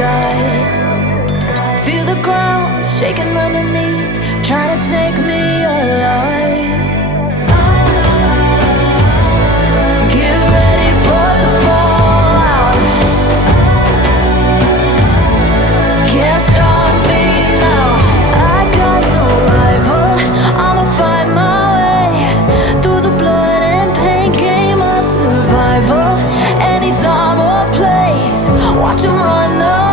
sky. Feel the ground shaking underneath, trying to take me alive. Get ready for the fallout. Can't stop me now. I got no rival. I'ma find my way through the blood and pain, game of survival. Any time or place, watch 'em run away.